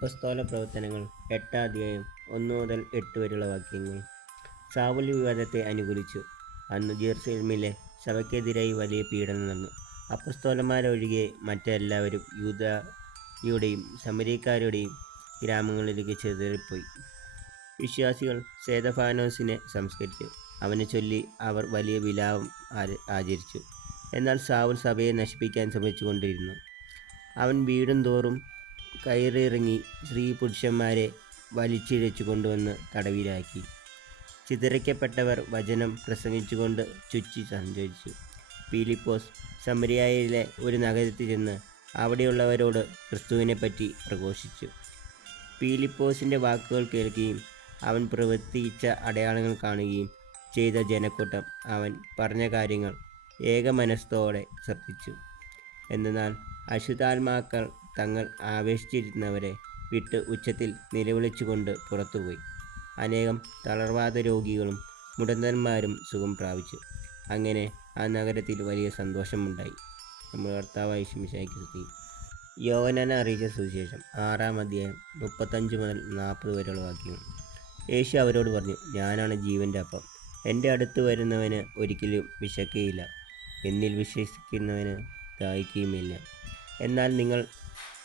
അപ്പസ്തോല പ്രവർത്തനങ്ങൾ 8-ാം അധ്യായം 1 മുതൽ 8 വരെയുള്ള വാക്യങ്ങൾ. സാവുൽ വിവാദത്തെ അനുകൂലിച്ചു. അന്ന് ജെറുസലേമിലെ സഭയ്ക്കെതിരായി വലിയ പീഡനം നടന്നു. അപ്പസ്തോലന്മാരൊഴികെ മറ്റെല്ലാവരും യൂദയുടെയും ശമര്യക്കാരുടെയും ഗ്രാമങ്ങളിലേക്ക് ചിതറിപ്പോയി. വിശ്വാസികൾ സ്തെഫാനോസിനെ സംസ്കരിച്ചു. അവനെ ചൊല്ലി അവർ വലിയ വിലാപം ആചരിച്ചു. എന്നാൽ സാവുൽ സഭയെ നശിപ്പിക്കാൻ ശ്രമിച്ചുകൊണ്ടിരുന്നു. അവൻ വീടും തോറും കയറിയിറങ്ങി സ്ത്രീ പുരുഷന്മാരെ വലിച്ചിഴച്ചു കൊണ്ടുവന്ന് തടവിലാക്കി. ചിതറിക്കപ്പെട്ടവർ വചനം പ്രസംഗിച്ചുകൊണ്ട് ചുറ്റി സഞ്ചരിച്ചു. ഫിലിപ്പോസ് സമരിയായിലെ ഒരു നഗരത്തിൽ ചെന്ന് അവിടെയുള്ളവരോട് ക്രിസ്തുവിനെപ്പറ്റി പ്രഘോഷിച്ചു. ഫിലിപ്പോസിൻ്റെ വാക്കുകൾ കേൾക്കുകയും അവൻ പ്രവർത്തിച്ച അടയാളങ്ങൾ കാണുകയും ചെയ്ത ജനക്കൂട്ടം അവൻ പറഞ്ഞ കാര്യങ്ങൾ ഏകമനസ്സോടെ ശ്രദ്ധിച്ചു. എന്നാൽ അശുദ്ധാത്മാക്കൾ തങ്ങൾ ആവേശിച്ചിരുന്നവരെ വിട്ട് ഉച്ചത്തിൽ നിലവിളിച്ചുകൊണ്ട് പുറത്തുപോയി. അനേകം തളർവാദ രോഗികളും മുടന്തന്മാരും സുഖം പ്രാപിച്ചു. അങ്ങനെ ആ നഗരത്തിൽ വലിയ സന്തോഷമുണ്ടായി. നമ്മുടെ കർത്താവായ മിശിഹായ്ക്ക് സ്തുതി. യോഹന്നാൻ അറിയിച്ച സുവിശേഷം 6-ാം അധ്യായം 35 മുതൽ 40 വരെയുള്ള വാക്യങ്ങൾ. യേശു അവരോട് പറഞ്ഞു, ഞാനാണ് ജീവൻ്റെ അപ്പം. എൻ്റെ അടുത്ത് വരുന്നവന് ഒരിക്കലും വിശക്കുകയില്ല, എന്നിൽ വിശ്വസിക്കുന്നവന് ദാഹിക്കുകയുമില്ല. എന്നാൽ നിങ്ങൾ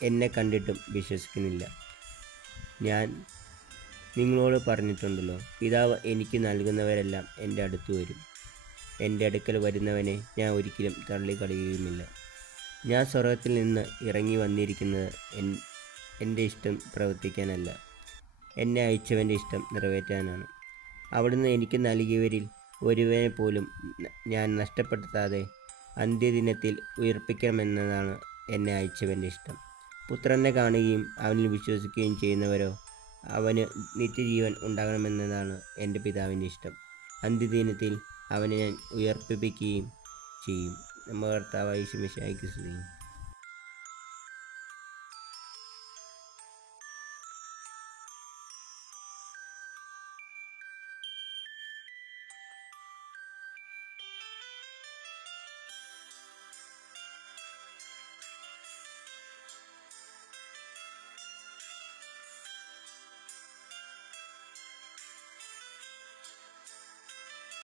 എന്നെ കണ്ടിട്ടും വിശ്വസിക്കുന്നില്ല. ഞാൻ നിങ്ങളോട് പറഞ്ഞിട്ടുണ്ടല്ലോ, പിതാവ് എനിക്ക് നൽകുന്നവരെല്ലാം എൻ്റെ അടുത്ത് വരും. എൻ്റെ അടുക്കൽ വരുന്നവനെ ഞാൻ ഒരിക്കലും തള്ളിക്കളയുകയുമില്ല. ഞാൻ സ്വർഗ്ഗത്തിൽ നിന്ന് ഇറങ്ങി വന്നിരിക്കുന്നത് എൻ്റെ ഇഷ്ടം പ്രവർത്തിക്കാനല്ല, എന്നെ അയച്ചവൻ്റെ ഇഷ്ടം നിറവേറ്റാനാണ്. അവിടുന്ന് എനിക്ക് നൽകിയവരിൽ ഒരുവനെ പോലും ഞാൻ നഷ്ടപ്പെടുത്താതെ അന്ത്യദിനത്തിൽ ഉയിർപ്പിക്കണമെന്നതാണ് എന്നെ അയച്ചവൻ്റെ ഇഷ്ടം. പുത്രനെ കാണുകയും അവനിൽ വിശ്വസിക്കുകയും ചെയ്യുന്നവരോ അവന് നിത്യജീവൻ ഉണ്ടാകണമെന്നതാണ് എൻ്റെ പിതാവിൻ്റെ ഇഷ്ടം. അന്ത്യദിനത്തിൽ അവനെ ഞാൻ ഉയിർപ്പിക്കുകയും ചെയ്യും. നമ്മുടെ കർത്താവായ മിശിഹായ്ക്ക് സ്തുതി.